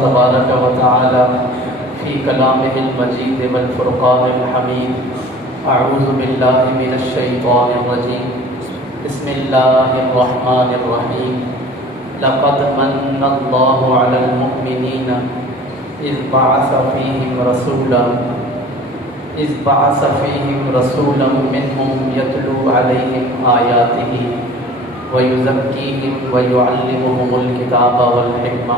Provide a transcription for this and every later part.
تبارک و تعالی فی کلامہ المجید والفرقان الحمید. اعوذ باللہ من الشیطان الرجیم. بسم اللہ الرحمن الرحیم. لقد من اللہ علی المؤمنین اذ بعث فیہم رسولا منہم یتلو علیہم آیاتہ ویزکیہم ویعلمہم الکتاب والحکمہ.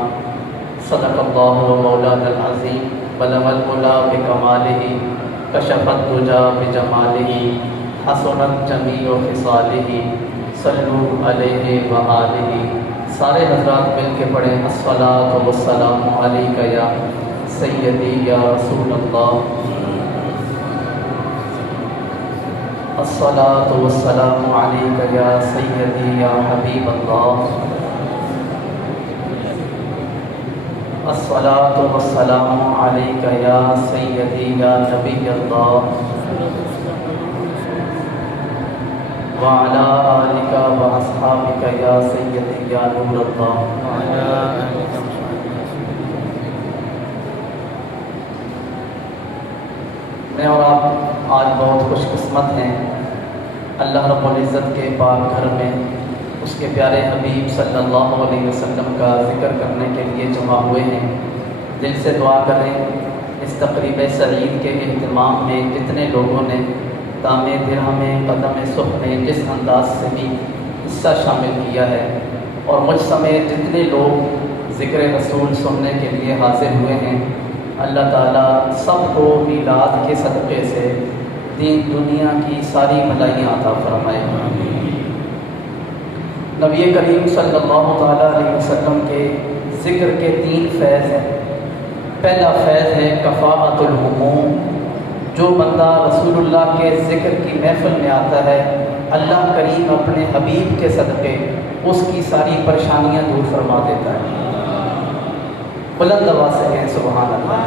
صدق اللہ مولانا العظیم. بلغ العلا بکمالہ کشف الدجی بجمالہ حسنت جمیع خصالہ صلوا علیہ وآلہ. سارے حضرات مل کے پڑھیں الصلاۃ والسلام علیک یا سیدی یا رسول اللہ. الصلاۃ والسلام علیک یا سیدی یا حبیب اللہ. الصلاۃ والسلام علیک یا سیدی یا نبی اللہ وعلی آلک واصحابک یا سیدی یا نور اللہ. میں اور آپ آج بہت خوش قسمت ہیں. اللہ رب العزت کے پاک گھر میں اس کے پیارے حبیب صلی اللہ علیہ وسلم کا ذکر کرنے کے لیے جمع ہوئے ہیں. دل سے دعا کریں اس تقریب سعید کے اہتمام میں جتنے لوگوں نے دام درہم قدم صبح میں جس انداز سے بھی حصہ شامل کیا ہے اور مجھ سمیت جتنے لوگ ذکر رسول سننے کے لیے حاضر ہوئے ہیں، اللہ تعالیٰ سب کو میلاد کے صدقے سے دین دنیا کی ساری بھلائیاں عطا فرمائے. نبی کریم صلی اللہ تعالیٰ علیہ وسلم کے ذکر کے 3 فیض ہیں. پہلا فیض ہے کفاءۃ الہموم. جو بندہ رسول اللہ کے ذکر کی محفل میں آتا ہے، اللہ کریم اپنے حبیب کے صدقے اس کی ساری پریشانیاں دور فرما دیتا ہے. بلند آواز سے کہیں سبحان اللہ.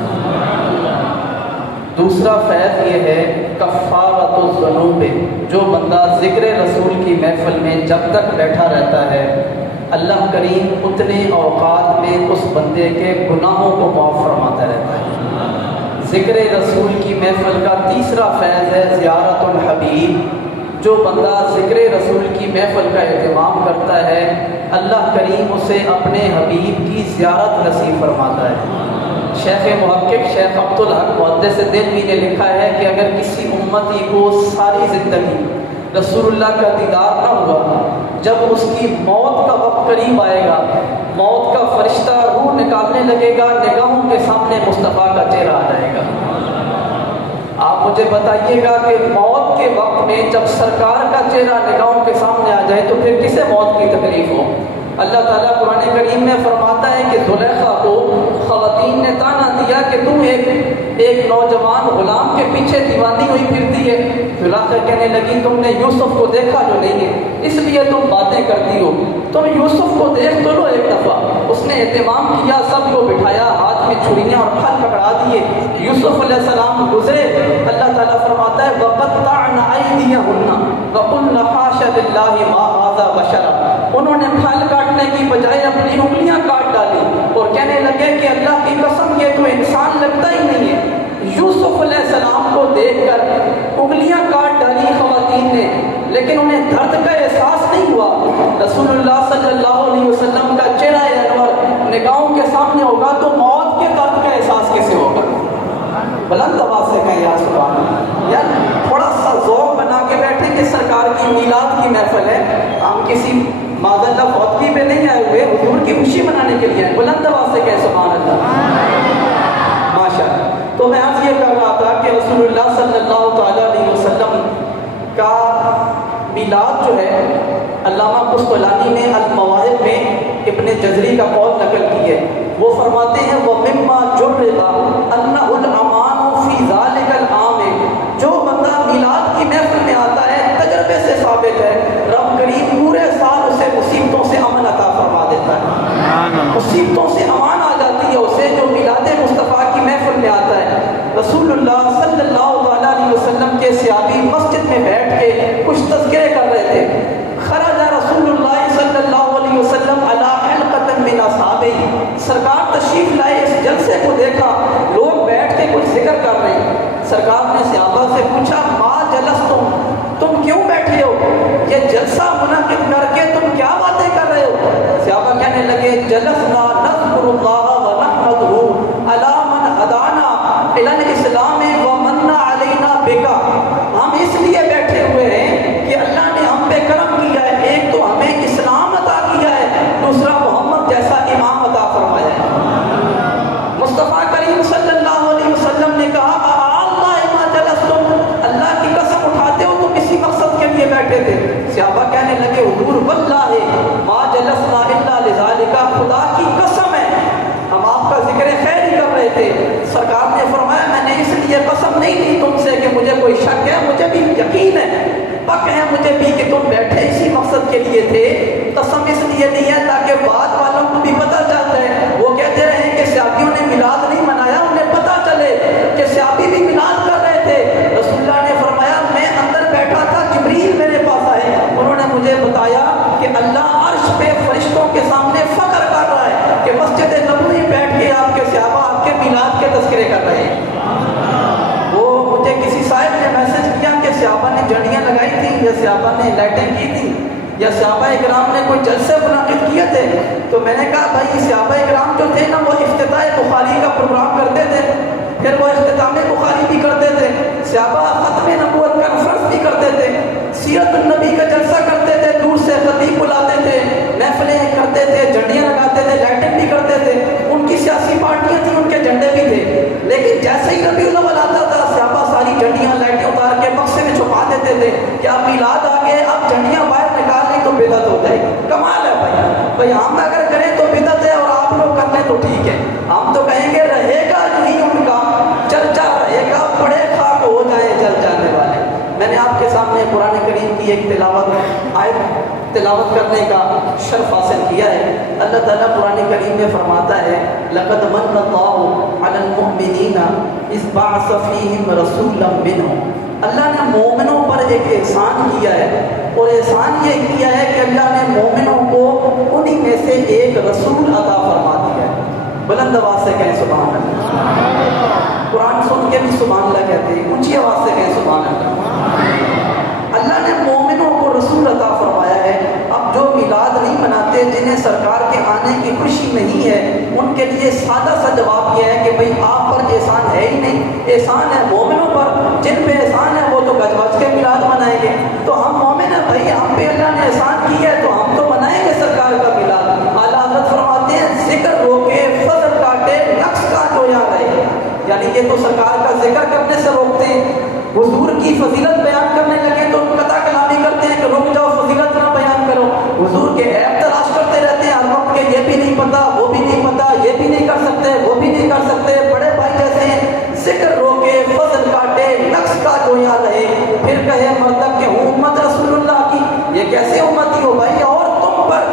دوسرا فیض یہ ہے کفارۃ الذنوب. جو بندہ ذکر رسول کی محفل میں جب تک بیٹھا رہتا ہے، اللہ کریم اتنے اوقات میں اس بندے کے گناہوں کو معاف فرماتا رہتا ہے. ذکر رسول کی محفل کا تیسرا فیض ہے زیارت الحبیب. جو بندہ ذکر رسول کی محفل کا اہتمام کرتا ہے، اللہ کریم اسے اپنے حبیب کی زیارت نصیب فرماتا ہے. شیخ محقق شیخ عبدالحق محدث دہلوی نے لکھا ہے کہ اگر کسی امتی کو ساری زندگی رسول اللہ کا دیدار نہ ہوا، جب اس کی موت کا وقت قریب آئے گا، موت کا فرشتہ روح نکالنے لگے گا، نگاہوں کے سامنے مصطفیٰ کا چہرہ آ جائے گا. آپ مجھے بتائیے گا کہ موت کے وقت میں جب سرکار کا چہرہ نگاہوں کے سامنے آ جائے تو پھر کسے موت کی تکلیف ہو؟ اللہ تعالیٰ قرآن کریم میں فرماتا ہے کہ زلیخا کو خواتین نے تانا دیا کہ تم ایک نوجوان غلام کے پیچھے دیوانی ہوئی پھرتی ہے. زلیخا کہنے لگی تم نے یوسف کو دیکھا جو نہیں ہے، اس لیے تم باتیں کرتی ہو. تم یوسف کو دیکھ تو لو ایک دفعہ. اس نے اہتمام کیا، سب کو بٹھایا، ہاتھ میں چھریاں اور پھل پکڑا دیے. یوسف علیہ السلام گزرے. اللہ تعالیٰ فرماتا ہے وَقَطَّعْنَ أَيْدِيَهُنَّ وَقُلْنَ حَاشَ لِلَّهِ مَا هَٰذَا بَشَرًا. انہوں نے پھل کاٹنے کی بجائے اپنی انگلیاں کاٹ ڈالی اور کہنے لگے کہ اللہ کی قسم یہ تو انسان لگتا ہی نہیں ہے. یوسف علیہ السلام کو دیکھ کر انگلیاں کاٹ ڈالی خواتین نے، لیکن انہیں درد کا احساس نہیں ہوا. رسول اللہ صلی اللہ علیہ وسلم کا چہرہ انور نگاہوں کے سامنے ہوگا تو موت کے درد کا احساس کیسے ہوگا؟ بلند آواز سے کہیں یا سبحان اللہ. یار تھوڑا سا ذوق بنا کے بیٹھے کہ سرکار کی میلاد کی محفل ہے، ہم کسی معاذ اللہ فوتگی پہ نہیں آئے ہوئے، حضور کی خوشی منانے کے لیے. بلند آواز سے کہیں سبحان اللہ. ماشاء اللہ. تو میں آج یہ کر رہا تھا کہ رسول اللہ صلی اللہ تعالیٰ علیہ وسلم کا میلاد جو ہے، علامہ قسطلانی نے المواہب میں ابن جزری کا قول نقل کی ہے. وہ فرماتے ہیں وَمِمَّا جُرِّبَ أَنَّهُ الْأَمَانُ فِي ذَلِكَ الْعَامِ. جو بندہ میلاد کی محفل میں آتا ہے، تجربے سے ثابت ہے رب کریم پورے سال اسے مصیبتوں سے امن عطا فرما دیتا ہے. مصیبتوں سے امان آ جاتی ہے اسے جو میلاد مصطفیٰ کی محفل میں آتا ہے. رسول اللہ صلی اللہ علیہ وسلم کے صحابی مسجد میں بیٹھ کے کچھ تذکرے کر رہے تھے. خرج رسول اللہ صلی اللہ علیہ وسلم علی حلقۃ من اصحابہ. سرکار تشریف لائے، اس جلسے کو دیکھا، لوگ بیٹھ کے کچھ ذکر کر رہے ہیں۔ سرکار نے صحابہ سے پوچھا ما تم کیوں بیٹھے ہو؟ یہ جلسہ منعقد کر کے تم کیا باتیں کر رہے ہو؟ صحابہ کہنے لگے جلسنا نذکر اللہ ونحمدہ علی من ہدانا الی الاسلام ومن علینا بک۔ ہم اس لیے بیٹھے ہوئے ہیں کہ اللہ نے ہم پہ کرم کیا ہے، ایک تو ہمیں اسلام عطا کیا ہے، دوسرا محمد جیسا امام عطا فرمایا ہے۔ مصطفیٰ کریم صلی اللہ علیہ وسلم نے کہا اللہ کی قسم اٹھاتے ہو تم اسی مقصد کے لیے بیٹھے تھے؟ صحابہ کہنے لگے حضور واللہ ما جلسنا الا لذالک، خدا کی قسم ہے ہم آپ کا ذکر خیر ہی کر رہے تھے۔ سرکار نے فرمایا میں نے اس لیے قسم نہیں لی تم سے کہ مجھے کوئی شک ہے، مجھے بھی یقین ہے، پک ہے مجھے بھی کہ تم بیٹھے اسی مقصد کے لیے تھے۔ قسم اس لیے نہیں ہے تاکہ بعد والوں کو بھی پتہ چل جائے، وہ کہتے رہیں کہ صحابیوں نے میلاد نہیں منایا، انہیں پتہ چلے کہ صحابی بھی میلاد کر رہے تھے۔ رسول اللہ نے فرمایا میں اندر بیٹھا تھا، جبریل میرے پاس آئے، انہوں نے مجھے بتایا کہ اللہ عرش پہ فرشتوں کے سامنے فخر کر رہا ہے کہ مسجد نبوی بیٹھ کے آپ کے صحابہ آپ کے میلاد کے تذکرے کر رہے ہیں۔ وہ مجھے کسی صاحب نے میسج کیا کہ صحابہ نے جھنڈیاں لگائی تھیں یا صحابہ نے لائٹیں کی تھی یا صحابہ اکرام نے کوئی جلسے منعقد کیے تھے، تو میں نے کہا بھائی صحابہ اکرام جو تھے نا وہ افتتاح بخاری کا پروگرام کرتے تھے، پھر وہ اختتام بخاری بھی کرتے تھے، صحابہ ختم نبوت کانفرنس بھی کرتے تھے، سیرت النبی کا جلسہ کرتے تھے، دور سے خطیب بلاتے تھے، محفلیں کرتے تھے، جھنڈیاں لگاتے تھے، لائٹنگ بھی کرتے تھے، ان کی سیاسی پارٹیاں تھیں، ان کے جھنڈے بھی تھے، لیکن جیسے ہی ربیع الاول آتا تھا صحابہ ساری جھنڈیاں لائٹیں اتار کے بکسے میں چھپا دیتے تھے کہ اب میلاد آ گئے، اب جھنڈیاں باہر نکال لیں تو بدعت ہو جائے گی۔ کمال ہے بھائی ہم اگر کریں تو بدعت ہے اور آپ لوگ کر لیں تو ٹھیک ہے، ہم تو کہیں گے رہے گا نہیں ان کا چرچا رہے گا، بڑے خاک ہو جائے جل جانے والے۔ میں نے آپ کے سامنے قرآن کریم کی ایک تلاوت کرنے کا شرف حاصل کیا ہے۔ اللہ تعالیٰ قرآن کریم میں فرماتا ہے لقد من اللہ علی المؤمنین اذ بعث فیہم رسولا منہم، اللہ نے مومنوں پر ایک احسان کیا ہے، اور احسان یہ کیا ہے کہ اللہ نے مومنوں کو انہی میں سے ایک رسول عطا فرما دیا ہے۔ بلند آواز سے کہیں سبحان اللہ، قرآن سن کے بھی سبحان اللہ کہتے ہیں، اونچی آواز سے کہیں سبحان اللہ۔ اللہ نے مومنوں کو رسول عطا فرمایا ہے۔ اب جو میلاد نہیں مناتے، جنہیں سرکار کے آنے کی خوشی نہیں ہے، ان کے لیے سادہ سا جواب یہ ہے کہ بھئی آپ پر احسان ہے ہی نہیں، احسان ہے مومنوں پر، جن پہ احسان ہے وہ تو گج بج کے میلاد منائیں گے، تو ہم مومن ہیں بھائی، ہم پہ اللہ نے احسان کیا ہے تو ہم تو منائیں گے سرکار کا میلاد۔ اعلیٰ حضرت فرماتے ہیں ذکر روکے فضل کاٹے نقص کا جو یا رہے، یعنی یہ تو سرکار کا ذکر کرنے سے روکتے ہیں، حضور کی فضیلت بیان کرنے لگے تو قطع کلامی کرتے ہیں کہ رک جاؤ فضیلت نہ بیان کرو، حضور کے عیب تلاش کرتے رہتے ہیں ہر وقت کہ یہ بھی نہیں پتا، وہ بھی نہیں پتا، یہ بھی نہیں کر سکتے، وہ بھی نہیں کر سکتے، بڑے بھائی جیسے ہیں۔ ذکر روکے فضل کاٹے نقص کا جو یا رہے، پھر کہے مردک کہ ہوں امت رسول اللہ کی، یہ کیسے امتی ہو بھائی، اور تم پر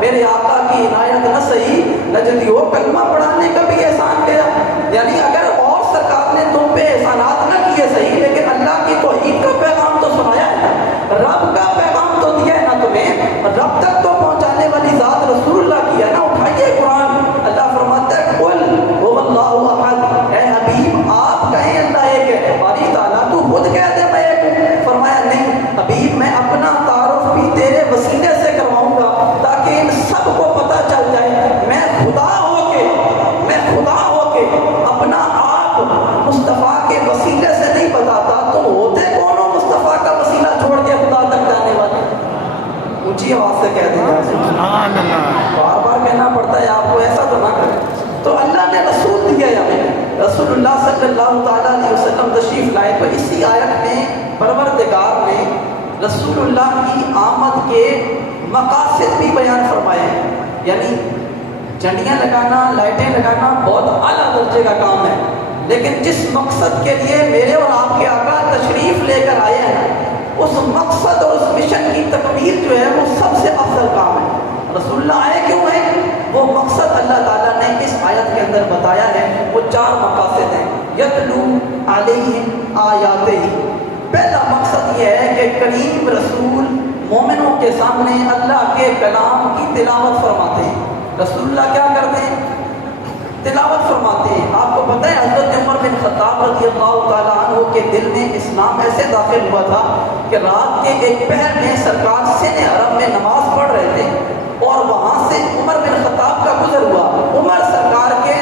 میرے آقا کی عنایت نہ سہی نجدی ہو، کلمہ پڑھانے کا بھی احسان کیا، یعنی اگر اور سرکار نے تم پہ احسانات نہ کیے صحیح، لیکن اللہ کی توحید کا پیغام تو سنایا ہے، رب کا پیغام تو دیا ہے نا تمہیں، رب تک تو پہنچانے والی ذات رسول اللہ کی ہے نا۔ اٹھائیے قرآن، اللہ فرماتا ہے قل هو اللہ احد، اے حبیب آپ کہیں اللہ ایک ہے، باری تعالیٰ تو خود کہہ دے میں ایک ہوں، فرمایا نہیں حبیب میں اپنا تعارف بھی تیرے وسیلے سے کرواؤں گا تاکہ ان سب کو پتہ چل جائے میں خدا ہو کے اپنا آپ مصطفیٰ کے وسیلے سے نہیں بتاتا، تم ہوتے کون ہو مصطفیٰ کا وسیلہ چھوڑ کے خدا تک جانے والے؟ اونچی آواز سے کہہ دیں سبحان اللہ، بار بار کہنا پڑتا ہے آپ کو، ایسا تو نہ کریں۔ تو اللہ نے رسول دیا ہے ہمیں، رسول اللہ صلی اللہ تعالیٰ علیہ وسلم تشریف لائے، تو اسی آیت میں پروردگار نے رسول اللہ کی آمد کے مقاصد بھی بیان فرمائے ہیں، یعنی جھنڈیاں لگانا، لائٹیں لگانا بہت اعلیٰ درجے کا کام ہے، لیکن جس مقصد کے لیے میرے اور آپ کے آقا تشریف لے کر آئے ہیں، اس مقصد اور اس مشن کی تکمیل جو ہے وہ سب سے افضل کام ہے۔ رسول اللہ آئے کیوں ہیں؟ وہ مقصد اللہ تعالیٰ نے اس آیت کے اندر بتایا ہے، وہ 4 مقاصد ہیں۔ یتلو علیہم آیاتہ، پہلا مقصد یہ ہے کہ کریم رسول مومنوں کے سامنے اللہ کے کلام کی تلاوت فرماتے ہیں۔ رسول اللہ کیا کرتے ہیں؟ تلاوت فرماتے ہیں. آپ کو پتہ ہے حضرت عمر بن خطاب رضی اللہ تعالیٰ عنہ کے دل میں اسلام ایسے داخل ہوا تھا کہ رات کے ایک پہر میں سرکار سن عرب میں نماز پڑھ رہے تھے اور وہاں سے عمر بن خطاب کا گزر ہوا. عمر سرکار کے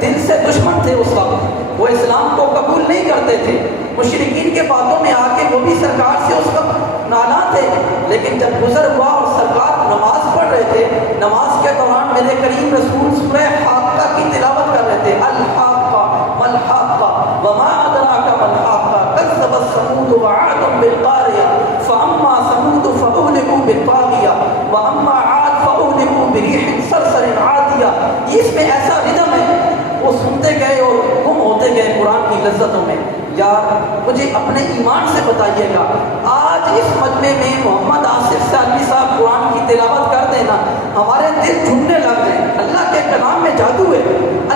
دل سے دشمن تھے اس وقت، وہ اسلام کو قبول نہیں کرتے تھے، مشرکین کے باتوں میں آ کے وہ بھی سرکار سے اس وقت نالاں تھے. لیکن جب گزر ہوا اور سرکار نماز پڑھ رہے تھے، نماز کے دوران میرے کریم رسول سورہ حاقہ کی تلاوت کر رہے تھے. الحاقہ ملحاقہ وما ادراک ملحاقہ کذبت ثمود وعاد بالقاریہ فاما ثمود فاہلکوا بالطاغیہ واما عاد فاہلکوا بريح صرصر عاتیہ. اس میں ایسا ردم ہے، وہ سنتے گئے اور گم ہوتے گئے قرآن کی لذتوں میں. یار مجھے اپنے ایمان سے بتائیے گا، آج اس مجمع میں محمد آصف سالمی صاحب قرآن کی تلاوت کر دینا، ہمارے دل جھومنے لگ جائیں. اللہ کے کلام میں جادو ہے.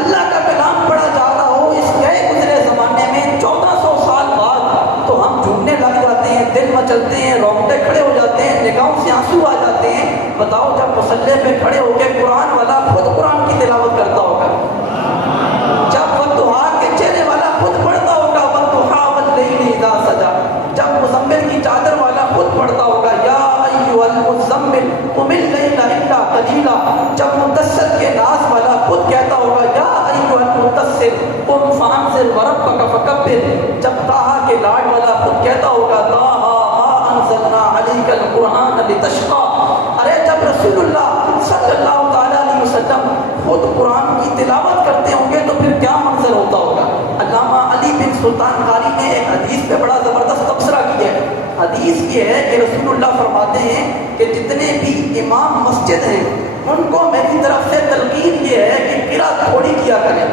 اللہ کا کلام پڑھا جا رہا ہو اس گئے گزرے زمانے میں 1400 سال بعد، تو ہم جھومنے لگ جاتے ہیں، دل مچلتے ہیں، رونگٹے کھڑے ہو جاتے ہیں، نگاہوں سے آنسو آ جاتے ہیں. بتاؤ جب مصلی پہ کھڑے ہو کے قرآن والا خود قرآن کی تلاوت کرتا ہوگا، جب والضحیٰ کے چہرے والا خود پڑھتا ہوگا والضحیٰ واللیل اذا سجا، جب مزمل کی چادر والا خود پڑھتا ہوگا یا ایھا المزمل قم اللیل الا قلیلا، جب مدثر کے ناز والا خود کہتا ہوگا یا ایھا المدثر قم فانذر وربک فکبر، جب طٰہٰ کے لاڈ والا خود کہتا ہوگا طٰہٰ ما انزلنا علیک القرآن لتشقی. ارے جب رسول اللہ صلی اللہ تعالیٰ علیہ وسلم خود قرآن کی تلاوت کرتے ہوں گے تو پھر کیا منظر ہوتا ہوگا. علامہ علی بن سلطان قاری نے ایک حدیث پہ بڑا زبردست تبصرہ کیا ہے. حدیث یہ ہے کہ رسول اللہ فرماتے ہیں کہ جتنے بھی امام مسجد ہیں ان کو میری طرف سے تلقین یہ ہے کہ قرأت تھوڑی کیا کریں،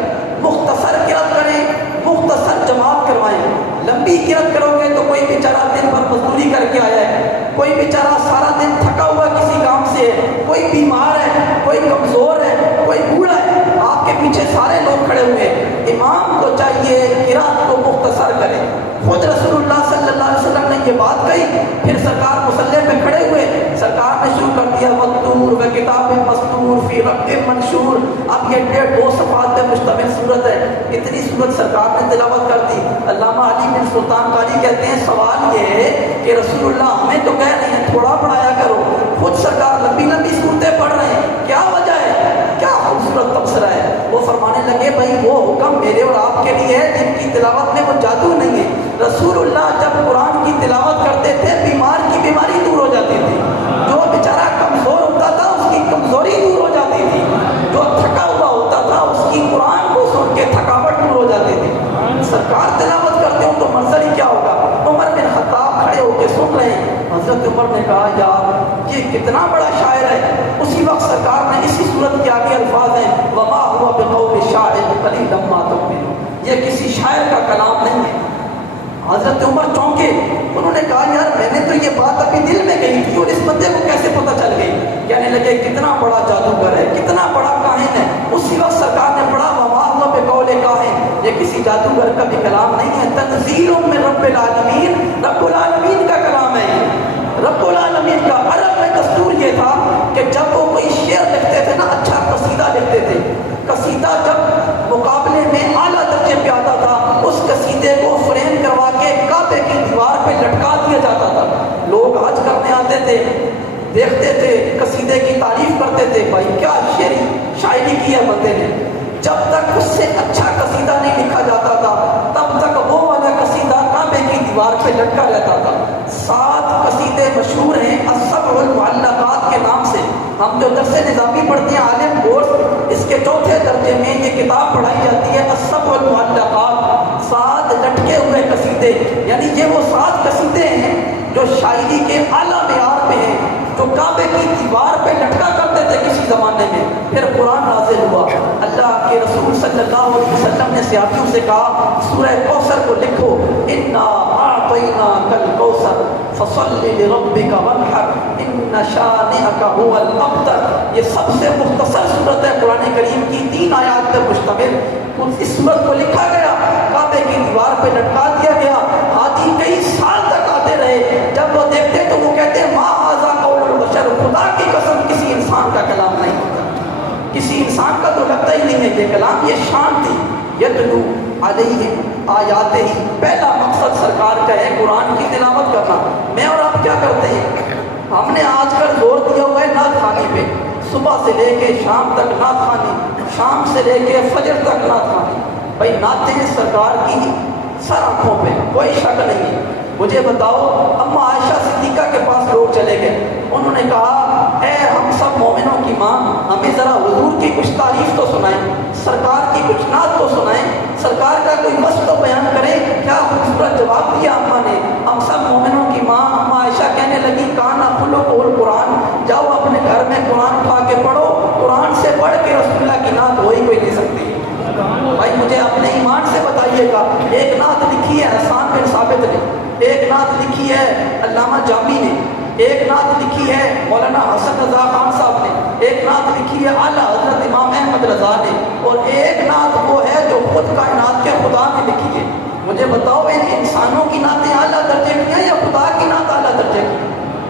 مختصر قرأت کریں، مختصر جماعت کروائیں. لمبی قرأت کرو گے تو کوئی بیچارہ دن بھر مزدوری کر کے آیا ہے، کوئی بیچارہ سارا دن تھکا ہوا کسی کام سے ہے، کوئی بیمار ہے، کوئی کمزور ہے، کوئی بوڑھا ہے، آپ کے پیچھے سارے لوگ کھڑے ہوئے ہیں. امام کو چاہیے قرأت کو مختصر کرے. خود رسول اللہ صلی اللہ علیہ وسلم نے یہ بات کہی، پھر سرکار مصلی پہ کھڑے ہوئے، سرکار نے شروع کر دیا والطور وکتاب مسطور فی رق منشور. اب یہ 1.5-2 صفحات پہ مشتمل صورت ہے. اتنی صورت سرکار نے تلاوت کر دی. علامہ علی بن سلطان قاری کہتے ہیں سوال یہ ہے کہ رسول اللہ ہمیں تو کہہ رہے ہیں تھوڑا پڑھایا کرو، خود سرکار لمبی لمبی صورتیں پڑھ رہے ہیں، کیا وجہ ہے؟ کیا خوبصورت تبصرہ ہے. وہ فرمانے لگے بھائی وہ حکم میرے اور آپ کے لیے ہے جن کی تلاوت میں وہ جادو نہیں ہے. رسول اللہ جب قرآن کی تلاوت کرتے تھے بیمار کی بیماری دور ہو جاتی تھی، جو بیچارہ کمزور ہوتا تھا اس کی کمزوری دور ہو جاتی تھی، جو تھکا ہوا ہوتا تھا اس کی قرآن کو سن کے تھکاوٹ دور ہو جاتی تھی. سرکار تلاوت کرتے ہوں تو منظر ہی کیا ہوگا. عمر بن خطاب کھڑے ہو کے سن رہے ہیں. حضرت عمر نے کہا یار یہ کتنا بڑا شاعر ہے. اسی وقت سرکار نے اسی صورت کے آگے الفاظ ہیں وما هو بقول شاعر قلیلا ما تؤمنون، یہ کسی شاعر کا کلام نہیں ہے. حضرت عمر چونکے، انہوں نے کہا یار میں نے تو یہ بات ابھی دل میں کہی تھی اور اس بندے کو کیسے پتہ چل گئی. کہنے لگے کتنا بڑا جادوگر ہے، کتنا بڑا کاہن ہے. اسی وقت سرکار نے پڑھا وما هو بقول کاہن، یہ کسی جادوگر کا بھی کلام نہیں ہے، تنزیل من رب العالمین، رب العالمین کا کلام ہے. رب العالمین کا. عرب میں دستور یہ تھا کہ جب وہ کوئی شعر لکھتے تھے نا، اچھا قصیدہ لکھتے تھے، قصیدہ جب مقابلے میں اعلیٰ درجے پہ آتا تھا اس قصیدے کو فریم کروا کے کعبے کی دیوار پہ لٹکا دیا جاتا تھا. لوگ حج کرنے آتے تھے، دیکھتے تھے، قصیدے کی تعریف کرتے تھے، بھائی کیا شاعری کی ہے بندے نے. جب تک اس سے اچھا قصیدہ نہیں لکھا جاتا تھا تب تک وہ والا قصیدہ کعبے کی دیوار پہ لٹکا رہتا تھا. 7 قصیدے مشہور ہیں السبع المعلقات کے نام سے. ہم جو درس نظامی پڑھتے ہیں عالم کورس، اس کے 4تھے درجے میں یہ کتاب پڑھائی جاتی ہے السبع المعلقات، 7 لٹکے ہوئے قصیدے. یعنی یہ وہ 7 قصیدے ہیں جو شاعری کے اعلیٰ معیار پہ ہیں، جو کعبے کی دیوار پہ لٹکا کرتے تھے کسی زمانے میں. پھر قرآن نازل ہوا. اللہ کے رسول صلی اللہ علیہ وسلم نے صحابیوں سے کہا سورہ کوثر کو لکھو، انا اعطیناک الکوثر فصل لربک وانحر ان شانئک هو الابتر. یہ سب سے مختصر صورت ہے قرآن کریم کی، 3 آیات پر مشتمل. اس صورت کو لکھا گیا، کعبے کی دیوار پہ لٹکا دیا گیا. حاجی کئی سال تک آتے رہے، جب وہ دیکھتے تو وہ کہتے ما ھذا قول البشر، خدا کی قسم کسی انسان کا کلام نہیں ہوتا. کسی انسان کا تو لگتا پتہ ہی نہیں ہے یہ کلام، یہ شان تھی. یتلو علیہم آیات ہی، پہلا مقصد سرکار کا ہے قرآن کی تلاوت کرنا. میں اور آپ کیا کرتے ہیں؟ ہم نے آج کل زور دیا ہوا ہے نعت خوانی پہ، صبح سے لے کے شام تک نعت خوانی، شام سے لے کے فجر تک نعت خوانی. بھائی نعتیں سرکار کی سر آنکھوں پہ، کوئی شک نہیں ہے. مجھے بتاؤ، اما عائشہ صدیقہ کے پاس لوگ چلے گئے، انہوں نے کہا اے ہم سب مومنوں کی ماں، ہمیں ذرا حضور کی کچھ تعریف تو سنائیں، سرکار کی کچھ نعت تو سنائیں، سرکار کا کوئی وصف تو بیان کریں. کیا خوبصورت جواب دیا اما نے. ہم سب مومنوں کی ماں اما عائشہ کہنے لگی کانا کھلو قول قرآن، جاؤ اپنے گھر میں قرآن اٹھا کے پڑھو، قرآن سے پڑھ کے رسول اللہ کی نعت ہو ہی کوئی نہیں سکتی. بھائی مجھے اپنے ایمان سے بتائیے گا، ایک نعت لکھی ہے حسان بن ثابت نے، ایک نعت لکھی ہے علامہ جامی نے، ایک نعت لکھی ہے مولانا حسن رضا خان صاحب نے، ایک نعت لکھی ہے اعلیٰ حضرت امام احمد رضا نے، اور ایک نعت وہ ہے جو خود کائنات کے خدا نے لکھی ہے. مجھے بتاؤ ان انسانوں کی نعتیں اعلیٰ درجے کی ہیں یا خدا کی نعت اعلیٰ درجے کی؟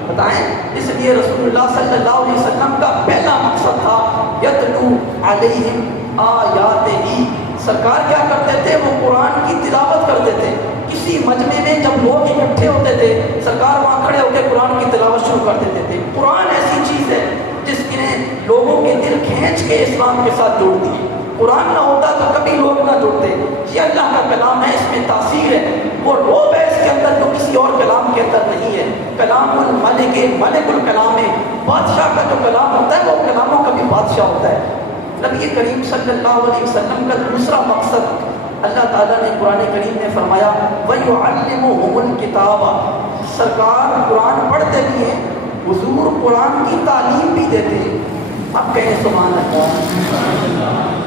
بتائیں. اس لیے رسول اللہ صلی اللہ علیہ وسلم کا پہلا مقصد تھا یتلو علیہم آیات ہی. سرکار کیا کرتے تھے؟ وہ قرآن کی تلاوت کرتے تھے. کسی مجمع میں جب لوگ اکٹھے ہوتے تھے، سرکار وہاں کھڑے ہو کے قرآن کی تلاوت شروع کر دیتے تھے. قرآن ایسی چیز ہے جس نے لوگوں کے دل کھینچ کے اسلام کے ساتھ جوڑ دیے. قرآن نہ ہوتا تو کبھی لوگ نہ جڑتے. یہ اللہ کا کلام ہے، اس میں تاثیر ہے، وہ روب ہے اس کے اندر جو کسی اور کلام کے اندر نہیں ہے. کلام الملک، ملک الکلام ہے. بادشاہ کا جو کلام ہوتا ہے وہ کلاموں کا بھی بادشاہ ہوتا ہے. نبی کریم صلی اللہ علیہ وسلم کا دوسرا مقصد، اللہ تعالیٰ نے قرآن کریم میں فرمایا وَيُعَلِّمُهُمُ الْكِتَابَ. سرکار قرآن پڑھتے بھی ہیں، حضور قرآن کی تعلیم بھی دیتے ہیں. اب کہیں سبحان اللہ.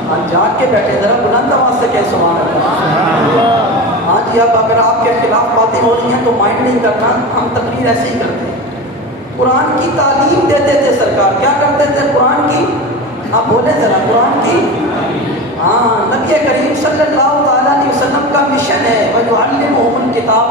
ہاں جاگ کے بیٹھے، ذرا بلند آواز سے کہیں سبحان اللہ. ہاں جی، اب اگر آپ کے خلاف باتیں ہو رہی ہیں تو مائنڈ نہیں کرنا، ہم تقریر ایسے ہی کرتے ہیں. قرآن کی تعلیم دیتے تھے سرکار. کیا کرتے تھے؟ قرآن کی، آپ بولیں ذرا، قرآن کی. ہاں نبی کریم صلی اللہ تعالیٰ علیہ وسلم کا مشن ہے وَيُعَلِّمُهُمُ الْكِتَابَ.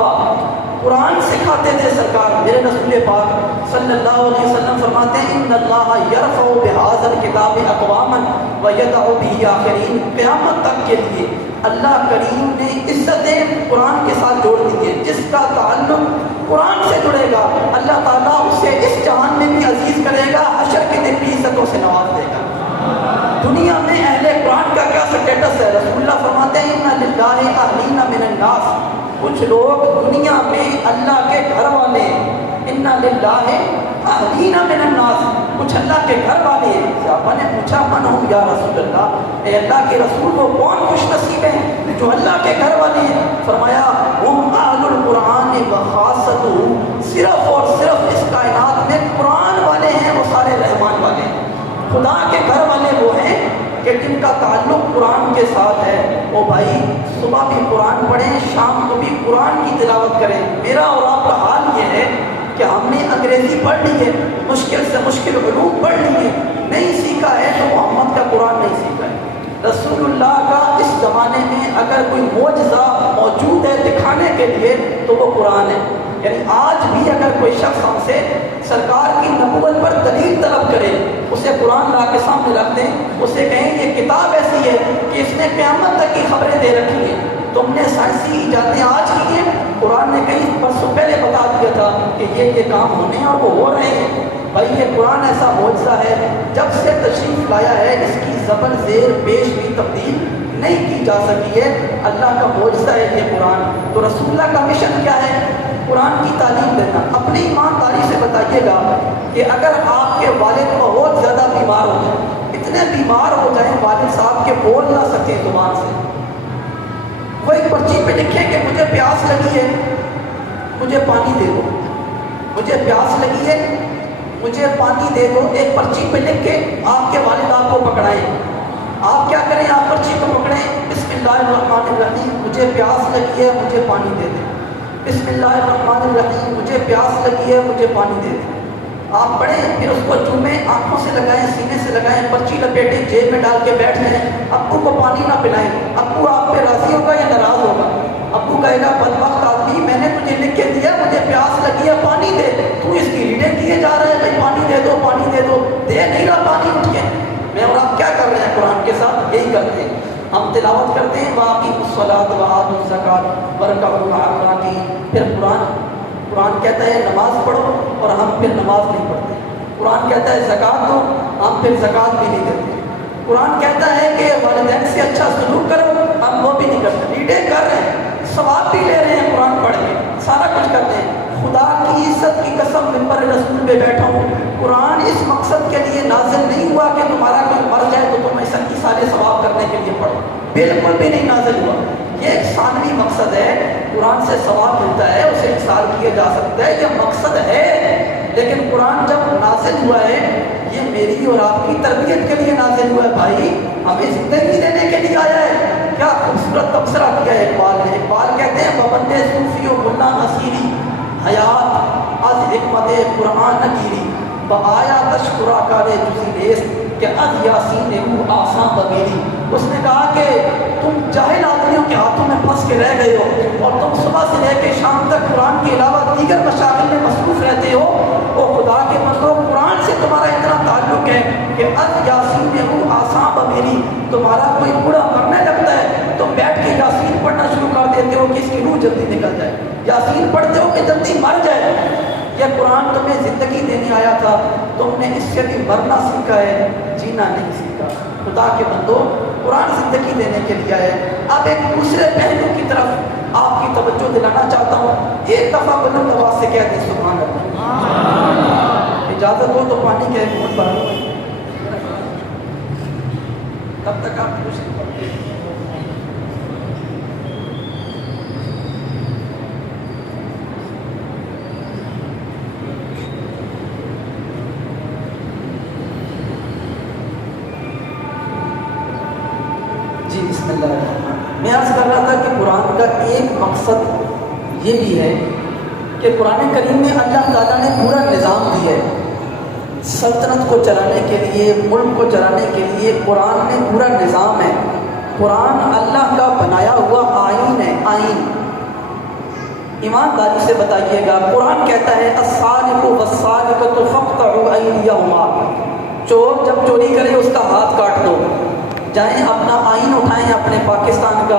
قرآن سکھاتے تھے سرکار. میرے رسول پاک صلی اللہ علیہ وسلم فرماتے ہیں ان اللہ یرفع بہذا الکتاب اقواما ویضع به آخرین. قیامت تک کے لیے اللہ کریم نے عزتیں قرآن کے ساتھ جوڑ دی ہیں. جس کا تعلق قرآن سے جڑے گا اللہ تعالیٰ اسے اس جہان میں بھی عزیز کرے گا، حشر کے دن بھی عزتوں سے نواز دے گا. دنیا میں اہل قرآن کا کیا سٹیٹس ہے؟ رسول اللہ فرماتے ہیں اِنَّ لِلَّهِ أَهْلِينَ مِنَ النَّاسِ. کچھ لوگ دنیا میں اللہ کے گھر والے ہیں. اِنَّ لِلَّهِ أَهْلِينَ مِنَ النَّاسِ. کچھ اللہ کے گھر والے ہیں. صحابہ نے پوچھا من ہم یا رسول اللہ، اے اللہ کے رسول کو کون خوش نصیب ہیں جو اللہ کے گھر والے ہیں؟ فرمایا ہم اہل القرآن وخاصتہ. صرف اور صرف اس کائنات میں قرآن والے ہیں وہ سارے رحمان والے ہیں. خدا کے گھر والے وہ ہیں کہ جن کا تعلق قرآن کے ساتھ ہے. وہ بھائی صبح بھی قرآن پڑھیں، شام کو بھی قرآن کی تلاوت کریں. میرا اور آپ کا حال یہ ہے کہ ہم نے انگریزی پڑھ لی ہے، مشکل سے مشکل علوم پڑھ لی ہے، نہیں سیکھا ہے تو محمد کا قرآن نہیں سیکھا ہے. رسول اللہ کا اس زمانے میں اگر کوئی معجزہ موجود ہے دکھانے کے لیے تو وہ قرآن ہے. یعنی آج بھی اگر کوئی شخص ہم سے سرکار کی نبوت پر دلیل طلب کرے، اسے قرآن لا کے سامنے رکھ دیں، اسے کہیں یہ کتاب ایسی ہے کہ اس نے قیامت تک کی خبریں دے رکھی ہیں، تم نے سائنسی ایجادیں آج کی ہیں، قرآن نے کئی برسوں پہلے بتا دیا تھا کہ یہ کام ہونے ہیں اور وہ ہو رہے ہیں. بھائی یہ قرآن ایسا معجزہ ہے، جب سے تشریف لایا ہے اس کی زبر زیر پیش بھی تبدیل نہیں کی جا سکی ہے. اللہ کا معجزہ ہے یہ قرآن. تو رسول اللہ کا مشن کیا ہے؟ قرآن کی تعلیم دینا. اپنی ایمانداری سے بتائیے گا کہ اگر آپ کے والد بہت زیادہ بیمار ہو جائیں، اتنے بیمار ہو جائیں والد صاحب کے بول نہ سکیں زبان سے، وہ ایک پرچی پہ لکھیں کہ مجھے پیاس لگی ہے مجھے پانی دے دو، مجھے پیاس لگی ہے مجھے پانی دے دو. ایک پرچی پہ لکھ کے آپ کے والد آپ کو پکڑائیں. آپ کیا کریں؟ آپ پرچی کو پکڑیں، بسم اللہ الرحمن الرحیم مجھے پیاس لگی ہے مجھے پانی دے دیں، بسم اللہ الرحمن الرحیم مجھے پیاس لگی ہے مجھے پانی دے دیں. آپ پڑھیں، پھر اس کو چومیں، آنکھوں سے لگائیں، سینے سے لگائیں، پرچی لپیٹیں، جیب میں ڈال کے بیٹھ جائیں. ابو کو پانی نہ پلائیں. ابو آپ پہ راضی ہوگا یا ناراض ہوگا؟ ابو کہے گا بدبخت آدمی، میں نے تجھے لکھ کے دیا مجھے پیاس لگی ہے پانی دے، تو اس کی ریڈیں کیے جا رہا ہے بھائی پانی دے دو پانی دے دو، دے نہیں رہا پانی. اٹھ کے میں اور آپ کیا کر رہے ہیں قرآن کے ساتھ؟ یہی کرتے ہیں. ہم تلاوت کرتے ہیں واقعی الصلاۃ وآتوا الزکاۃ ورکعوا مع الراکعین. پھر قرآن کہتا ہے نماز پڑھو اور ہم پھر نماز نہیں پڑھتے. قرآن کہتا ہے زکوٰۃ دو، ہم پھر زکوٰۃ بھی نہیں دیتے. قرآن کہتا ہے کہ والدین سے اچھا سلوک کرو، ہم وہ بھی نہیں کرتے. ریڈیں کر رہے ہیں، ثواب بھی لے رہے ہیں قرآن پڑھ کے، سارا کچھ کرتے ہیں. خدا کی عزت کی قسم منبر رسول پہ بیٹھا ہوں، قرآن اس مقصد کے لیے نازل نہیں ہوا کہ تمہارا کوئی مر جائے تو تم ایسا کی سارے ثواب کرنے کے لیے پڑھو. بالکل بھی نہیں نازل ہوا. یہ ایک ثانوی مقصد ہے. قرآن سے ثواب ملتا ہے، اسے انصار کیا جا سکتا ہے، یہ مقصد ہے. لیکن قرآن جب نازل ہوا ہے یہ میری اور آپ کی تربیت کے لیے نازل ہوا ہے. بھائی ہمیں زندگی دینے کے لیے آیا ہے. کیا خوبصورت تبصرہ کیا ہے اقبال نے. اقبال کہتے ہیں ببندے صوفی و ملا نصیری حیات از حکمت قرآن نگیری بآیا تشکرہ کارے جزی نیست کہ از یاسین او آسان بگیری. اس نے کہا کہ تم جاہل آدمیوں کے ہاتھوں میں پھنس کے رہ گئے ہو اور تم صبح سے لے کے شام تک قرآن کے علاوہ دیگر مشاغل میں مصروف رہتے ہو. اور خدا کے بندو قرآن سے تمہارا اتنا تعلق ہے کہ از یاسین او آسان بگیری. تمہارا کوئی بوڑھا مرنے لگتا ہے تم بیٹھ کے یاسین پڑھنا شروع کر دیتے ہو کہ اس کی روح جلدی نکل جائے. یاسین پڑھتے ہو کہ جلدی مر جائے. یہ قرآن تمہیں زندگی دینے آیا تھا، تم نے اس سے بھی مرنا سیکھا ہے، جینا نہیں سیکھا. خدا کے بندو قرآن زندگی دینے کے لیے آئے. اب ایک دوسرے پہلو کی طرف آپ کی توجہ دلانا چاہتا ہوں. ایک دفعہ بلند آواز سے کہہ دیں سبحان اللہ. اجازت ہو تو پانی کے گھونٹ بھر لو، تب تک آپ خوش نہیں پڑتے. بسم اللہ الرحمن الرحیم. میں عرض کر رہا تھا کہ قرآن کا ایک مقصد یہ بھی ہے کہ قرآن کریم میں اللہ تعالیٰ نے پورا نظام دیا ہے. سلطنت کو چلانے کے لیے، ملک کو چلانے کے لیے قرآن میں پورا نظام ہے. قرآن اللہ کا بنایا ہوا آئین ہے. آئین ایمانداری سے بتائیے گا. قرآن کہتا ہے السارق والسارقۃ فاقطعوا ایدیہما. چور جب چوری کرے اس کا ہاتھ کاٹ دو. جائیں اپنا آئین اٹھائیں اپنے پاکستان کا،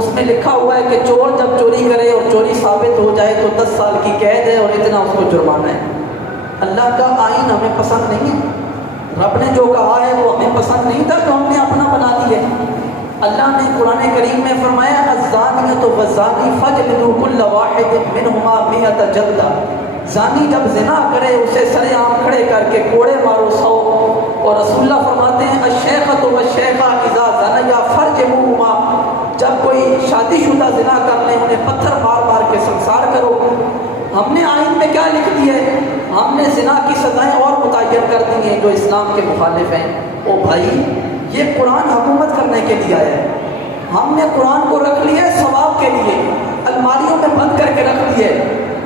اس میں لکھا ہوا ہے کہ چور جب چوری کرے اور چوری ثابت ہو جائے تو 10 سال کی قید ہے اور اتنا اس کو جرمانہ ہے. اللہ کا آئین ہمیں پسند نہیں ہے. رب نے جو کہا ہے وہ ہمیں پسند نہیں تھا تو ہم نے اپنا بنا لیا. اللہ نے قرآن کریم میں فرمایا الزانیۃ والزانی فاجلدوا کل واحد منہما 100 جلدہ. زانی جب زنا کرے اسے سر عام کھڑے کر کے کوڑے مارو 100. اور رسول اللہ فرماتے ہیں الشیخۃ والشیخہ اذا زنیا فرجموہما. جب کوئی شادی شدہ زنا کر لیں انہیں پتھر مار مار کے سنسار کرو. ہم نے آئین میں کیا لکھ دیا ہے؟ ہم نے زنا کی سزائیں اور متعین کر دی ہیں جو اسلام کے مخالف ہیں. او بھائی یہ قرآن حکومت کرنے کے لیے آیا ہے. ہم نے قرآن کو رکھ لیا ہے ثواب کے لیے، الماریوں میں بند کر کے رکھ دیے.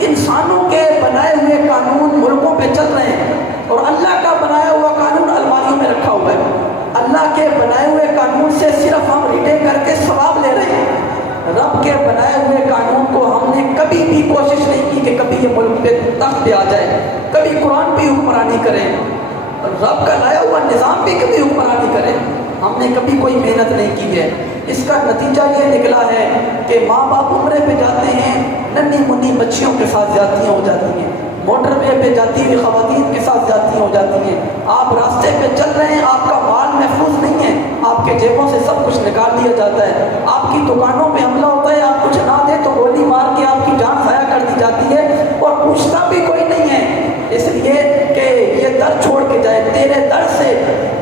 انسانوں کے بنائے ہوئے قانون ملکوں پہ چل رہے ہیں اور اللہ کا بنایا ہوا قانون الماریوں میں رکھا ہوا ہے. اللہ کے بنائے ہوئے قانون سے صرف ہم ریڈنگ کر کے ثواب لے رہے ہیں. رب کے بنائے ہوئے قانون کو ہم نے کبھی بھی کوشش نہیں کی کہ کبھی یہ ملک پہ تخت پہ آ جائے، کبھی قرآن بھی حکمرانی کرے، رب کا لایا ہوا نظام بھی کبھی حکمرانی کرے. ہم نے کبھی کوئی محنت نہیں کی ہے. اس کا نتیجہ یہ نکلا ہے کہ ماں باپ عمرے پہ جاتے ہیں، ننھی منھی بچیوں کے ساتھ زیادتیاں ہو جاتی ہیں. موٹر وے پہ جاتی ہوئی خواتین کے ساتھ زیادتیاں ہو جاتی ہیں. آپ راستے پہ چل رہے ہیں، آپ کا مال محفوظ نہیں ہے، آپ کے جیبوں سے سب کچھ نکال دیا جاتا ہے. آپ کی دکانوں پہ حملہ ہوتا ہے، آپ کچھ نہ دیں تو گولی مار کے آپ کی جان ضائع کر دی جاتی ہے اور پوچھتا بھی کوئی نہیں ہے. اس لیے کہ یہ در چھوڑ کے جائے. تیرے در سے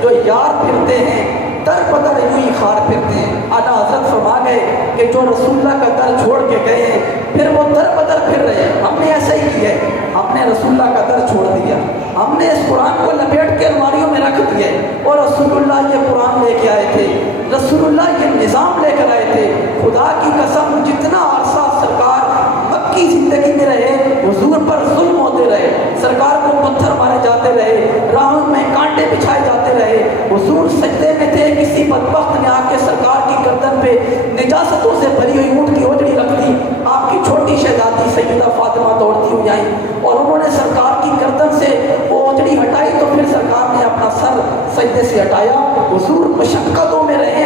جو یار پھرتے ہیں در بدر یوں ہی خار پھرتے ہیں. اعلیٰ حضرت فرما گئے کہ جو رسول اللہ کا در چھوڑ کے گئے ہیں پھر وہ در بدر پھر رہے ہیں. ہم نے ایسا ہی کیا ہے، ہم نے رسول اللہ کا در چھوڑ دیا. ہم نے اس قرآن کو لپیٹ کے الماریوں میں رکھ دیا اور رسول اللہ یہ قرآن لے کے آئے تھے، رسول اللہ یہ نظام لے کر آئے تھے. خدا کی قسم جتنا عرصہ سرکار مکی زندگی میں رہے حضور پر ظلم ہوتے رہے، سرکار کو پتھر مارے جاتے رہے، راہوں میں کانٹے بچھائے جاتے رہے. حضور سجدے میں تھے، کسی بدبخت نے آ کے سرکار کی گردن پہ نجاستوں سے بھری ہوئی اونٹ کی اوجڑی رکھ دی. آپ کی چھوٹی شہزادی سیدہ فاطمہ دوڑتی ہوئی آئی اور انہوں نے سرکار کی گردن سے وہ اوجڑی ہٹائی تو پھر سرکار نے اپنا سر سجدے سے ہٹایا. حضور مشقتوں میں رہے،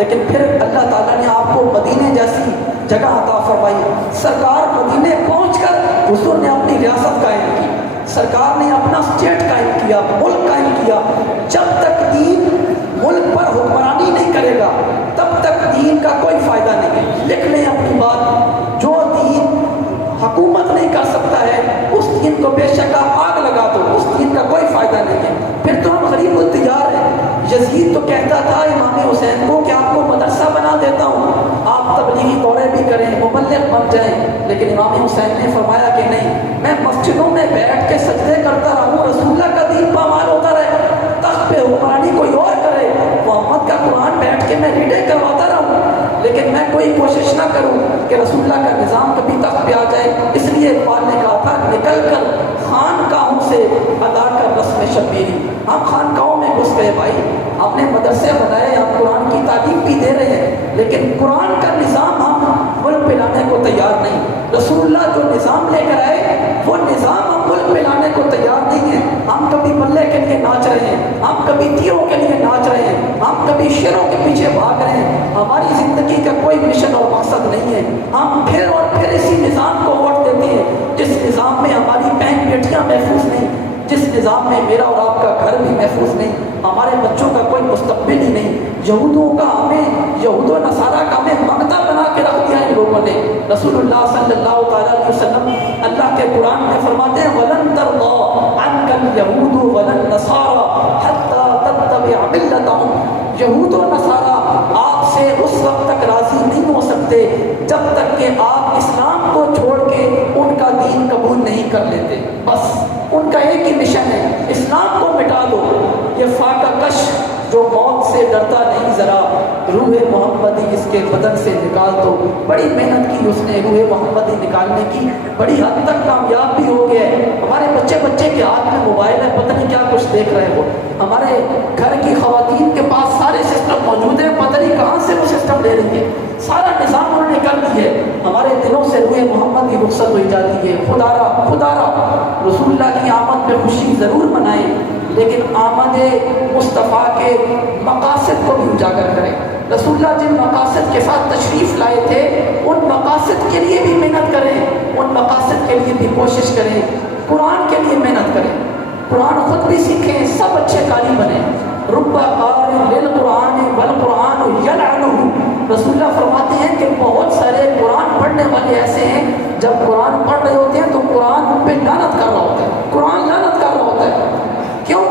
لیکن پھر اللہ تعالیٰ نے آپ کو مدینے جیسی جگہ عطا فرمائی. سرکار مدینے پہنچ کر حضور نے اپنی ریاست قائم کی, سرکار نے اپنا اسٹیٹ قائم کیا, ملک قائم کیا. جب تک دین ملک پر حکمرانی نہیں کرے گا تب تک دین کا کوئی فائدہ نہیں ہے. لکھ لیں اپنی بات, جو دین حکومت نہیں کر سکتا ہے اس دین کو بے شک آپ آگ لگا دو, اس دین کا کوئی فائدہ نہیں ہے. پھر تو ہم غریب التجار ہیں. یزید تو کہتا تھا امام حسین کو کہ آپ کو مدرسہ بنا دیتا ہوں, آپ تبلیغی دورے بھی کریں, مبلغ بن جائیں. لیکن امام حسین نے فرمایا کہ نہیں, میں مسجدوں میں بیٹھ کے سجدے کرتا رہوں, رسول اللہ کا دین پامال ہوتا رہے, تخت پہ حکمرانی کوئی اور کرے, محمد کا قرآن بیٹھ کے میں ریڈنگ کرواتا رہوں, لیکن میں کوئی کوشش نہ کروں کہ رسول اللہ کا نظام کبھی تخت پہ آ جائے. اس لیے اقبال نے کہا تھا, نکل کر خانقاہوں سے ادا کر رسم شبیری. ہم خانقاہوں میں گھس گئے بھائی, ہم نے مدرسے بنائے, ہم قرآن کی تعلیم بھی دے رہے ہیں, لیکن قرآن کا نظام ہم ملک پہ لانے کو تیار نہیں. رسول اللہ جو نظام لے کر آئے وہ نظام ہم ملک پہ لانے کو تیار نہیں ہیں. ہم کبھی بلے کے لیے ناچ رہے ہیں, ہم کبھی تیروں کے لیے ناچ رہے ہیں, ہم کبھی شیروں کے پیچھے بھاگ رہے ہیں. ہماری زندگی کا کوئی مشن اور مقصد نہیں ہے. ہم پھر اور پھر اسی نظام کو ووٹ دیتے ہیں جس نظام میں ہماری بہن بیٹیاں محفوظ نہیں, جس نظام میں میرا اور آپ کا گھر بھی محفوظ نہیں, ہمارے بچوں کا کوئی مستقبل ہی نہیں. یہود و نصارہ کا ہمیں منگتا بنا کے رکھ دیا ان لوگوں نے. رسول اللہ صلی اللہ تعالیٰ علیہ وسلم اللہ کے قرآن میں فرماتے ہیں, وَلَن تَرْضَىٰ عَنْكَ الْيَهُودُ وَلَا النَّصَارَىٰ حَتَّىٰ تَتَّبِعَ مِلَّتَهُمْ. یہود و نصارہ آپ سے اس وقت تک راضی نہیں ہو سکتے جب تک کہ آپ اسلام کو چھوڑ کے ان کا دین قبول نہیں کر لیتے. بس ان کا ایک ہی مشن ہے, اسلام کو مٹا دو. یہ فاقہ کش جو موت سے ڈرتا نہیں ذرا, روح محمدی اس کے بدن سے نکال دو. بڑی محنت کی اس نے روح محمدی نکالنے کی, بڑی حد تک کامیاب بھی ہو گیا ہے. ہمارے بچے کے ہاتھ میں موبائل ہے, پتہ نہیں کیا کچھ دیکھ رہے ہو. ہمارے گھر کی خواتین کے پاس سارے سسٹم موجود ہیں, پتہ نہیں کہاں سے وہ سسٹم لے رہی ہے. سارا نظام انہوں نے کر دی ہے. ہمارے دلوں سے روح محمد کی رخصت ہوئی جاتی ہے. خدا را رسول اللہ کی آمد پہ خوشی ضرور منائیں, لیکن آمد مصطفیٰ کے مقاصد کو بھی اجاگر کریں. رسول اللہ جن مقاصد کے ساتھ تشریف لائے تھے ان مقاصد کے لیے بھی محنت کریں, ان مقاصد کے لیے بھی کوشش کریں. قرآن کے لیے محنت کریں, قرآن خود بھی سیکھیں, سب اچھے قاری بنیں. رب قارئ للقرآن والقرآن یلعنہ. رسول اللہ فرماتے ہیں کہ بہت سارے قرآن پڑھنے والے ایسے ہیں جب قرآن پڑھ رہے ہوتے ہیں تو قرآن ان پہ لعنت کر رہا ہوتا ہے, قرآن لعنت کر رہا ہوتا ہے. کیوں؟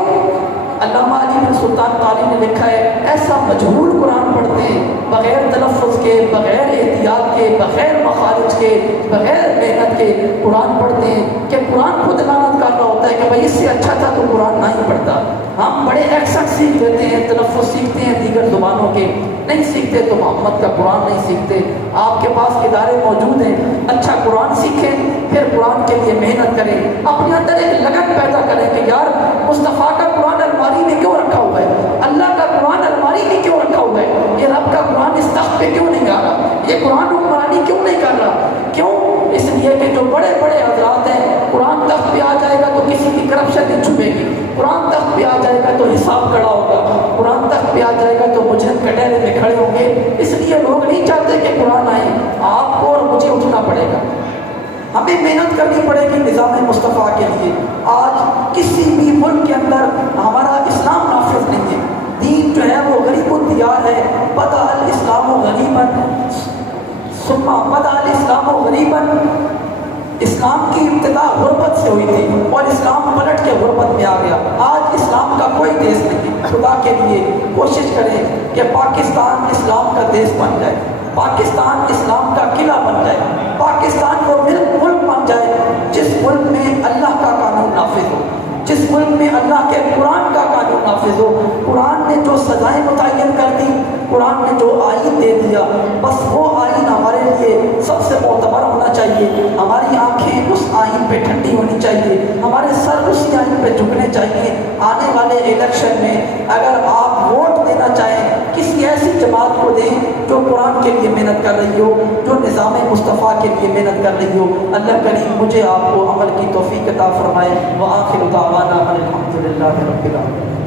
علامہ علی بن سلطان قاری نے لکھا ہے, ایسا مجہول قرآن پڑھتے ہیں بغیر تلفظ کے, بغیر احتیاط کے, بغیر مخارج کے, بغیر محنت کے قرآن پڑھتے ہیں کہ قرآن خود لعنت کر رہا ہوتا ہے کہ بھائی اس سے اچھا تھا تو قرآن نہ ہی پڑھتا. ہم بڑے ایکسنٹ سیکھ لیتے ہیں, تلفظ سیکھتے ہیں دیگر زبانوں کے, نہیں سیکھتے تو محمد کا قرآن نہیں سیکھتے. آپ کے پاس ادارے موجود ہیں, اچھا قرآن سیکھیں, پھر قرآن کے لیے محنت کریں, اپنے اندر ایک لگن پیدا کریں کہ یار مصطفیٰ کا قرآن الماری میں کیوں رکھا ہوا ہے, اللہ کا قرآن الماری میں کیوں رکھا ہوا ہے, یہ رب کا قرآن اس تخت پہ کیوں نہیں آ رہا, یہ قرآن حکمرانی کیوں نہیں کر رہا. کیوں؟ اس لیے کہ جو بڑے بڑے حضرات ہیں, قرآن تخت پہ آ جائے گا تو کسی کی کرپشن نہیں چھپے گی, قرآن تخت پہ آ جائے گا تو حساب کھڑا ہوگا, قرآن تخت پہ آ جائے گا تو مجرم کٹہرے میں کھڑے ہوں گے. اس لیے لوگ نہیں چاہتے کہ قرآن آئے, آپ کو اور مجھے اٹھنا پڑے گا, ہمیں محنت کرنی پڑے گی نظام مصطفیٰ کے لیے. آج کسی بھی ملک کے اندر ہمارا اسلام نافذ نہیں ہے, دین جو ہے وہ غریب الدیار ہے. بدأ الاسلام غریبا ثم بدأ الاسلام غریبا. اسلام کی ابتدا غربت سے ہوئی تھی اور اسلام پلٹ کے غربت میں آ گیا. آج اسلام کا کوئی دیش نہیں. خدا کے لیے کوشش کریں کہ پاکستان اسلام کا دیش بن جائے, پاکستان اسلام کا قلعہ بن جائے, پاکستان وہ ملک بن جائے جس ملک میں اللہ کا قانون نافذ ہو, جس ملک میں اللہ کے قرآن کا قانون نافذ ہو. قرآن نے جو سزائیں متعین کر دی, قرآن نے جو آئین دے دیا, بس وہ آئین ہمارے لیے سب سے معتبر ہونا چاہیے. ہماری آنکھیں اس آئین پہ ٹھنڈی ہونی چاہیے, ہمارے سر اسی آئین پہ جھکنے چاہیے. آنے والے الیکشن میں اگر آپ ووٹ دینا چاہیں کسی ایسی جماعت کو دیں جو قرآن کے لیے محنت کر رہی ہو, جو نظام مصطفیٰ کے لیے محنت کر رہی ہو. اللہ کریم مجھے آپ کو عمل کی توفیق عطا فرمائے. وآخر دعوانا الحمد للہ رب العالمین.